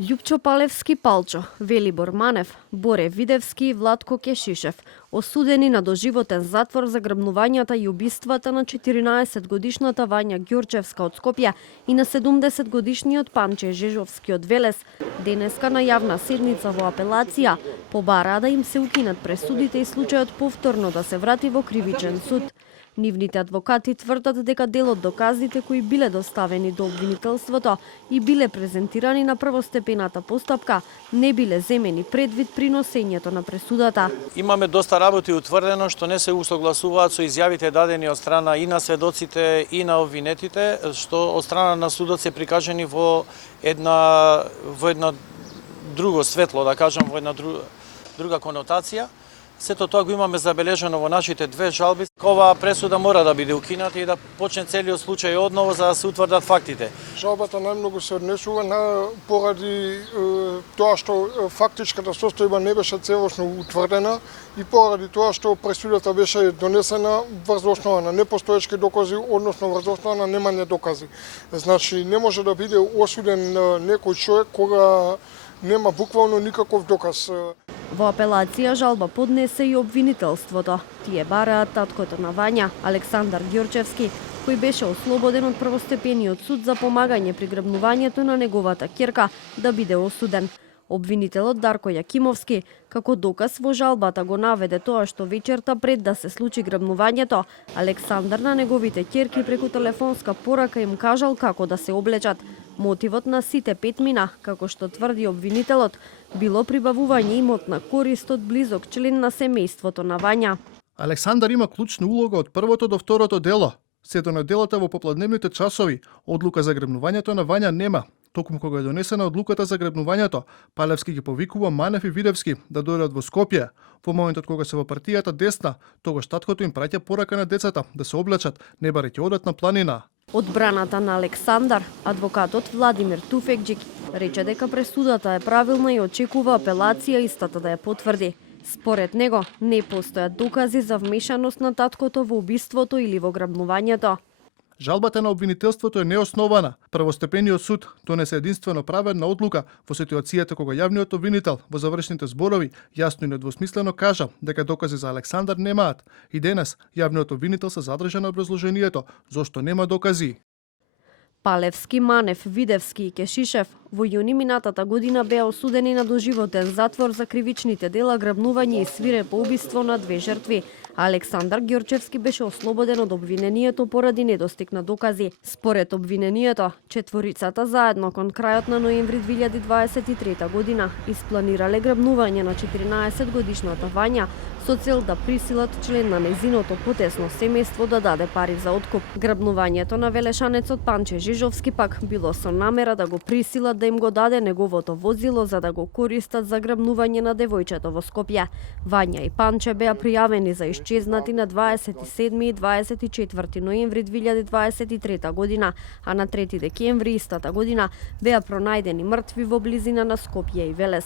Љупчо Палевски Палчо, Велибор Манев, Боре Видевски и Владко Кешишев, осудени на доживотен затвор за грабнувањата и убиствата на 14-годишната Вања Ѓурчевска од Скопје и на 70-годишниот Панче Жежовски од Велес, денеска на јавна седница во апелација побараа да им се укинат пресудите и случајот повторно да се врати во кривичен суд. Нивните адвокати тврдат дека дел од доказите кои биле доставени до обвинителството и биле презентирани на првостепената постапка не биле земени предвид при носењето на пресудата. Имаме доста работи утврдено што не се усогласуваат со изјавите дадени од страна и на сведоците и на обвинетите, што од страна на судот се прикажани во една друго светло, да кажам, во една друга конотација. Сето тоа го имаме забележано во нашите две жалби. Оваа пресуда мора да биде укината и да почне целиот случај одново за да се утврдат фактите. Жалбата најмногу се однесува поради тоа што фактичката состојба не беше целосно утврдена и поради тоа што пресудата беше донесена врз основа на непостоечки докази, односно врз основа на немање докази. Значи не може да биде осуден некој човек кога нема буквално никаков доказ. Во апелација жалба поднесе и обвинителството. Тие бараат таткото на Вања, Александар Ѓурчевски, кој беше ослободен од првостепениот суд за помагање при грабнувањето на неговата ќерка, да биде осуден. Обвинителот Дарко Јакимовски, како доказ во жалбата го наведе тоа што вечерта пред да се случи грабнувањето, Александар на неговите ќерки преку телефонска порака им кажал како да се облечат. Мотивот на сите петмина, како што тврди обвинителот, било прибавување имотна корист од близок член на семејството на Вања. Александар има клучна улога од првото до второто дело. Сето на делата во попладневните часови, одлука за грабнувањето на Вања нема. Токму кога е донесена одлуката за грабнувањето, Палевски ги повикува Манев и Видевски да дојдат во Скопје. Во моментот кога се во партијата десна, тогаш таткото им праќа порака на децата да се облечат, не барајќи одат на планина. Одбраната на Александар, адвокатот Владимир Туфекџик, рече дека пресудата е правилна и очекува апелација истата да ја потврди. Според него, не постојат докази за вмешаност на таткото во убиството или во грабнувањето. Жалбата на обвинителството е неоснована. Првостепениот суд донесе единствено праведна одлука во ситуацијата кога јавниот обвинител во завршните зборови јасно и недвосмислено кажа дека докази за Александар немаат и денес јавниот обвинител се задржа на образложението зошто нема докази. Палевски, Манев, Видевски и Кешишев во јуни минатата година беа осудени на доживотен затвор за кривичните дела грабнување и свирепо убиство на две жртви. Александар Ѓурчевски беше ослободен од обвинението поради недостиг на докази. Според обвинението, четворицата заедно кон крајот на ноември 2023 година испланирале грабнување на 14-годишната Вања со цел да присилат член на незиното потесно семејство да даде пари за откуп. Грабнувањето на велешанецот Панче Жежовски пак било со намера да го присилат да им го даде неговото возило за да го користат за грабнување на девојчето во Скопје. Вања и Панче беа пријавени за исчезнати на 27 и 24 ноември 2023 година, а на 3 декември истата година беа пронајдени мртви во близина на Скопје и Велес.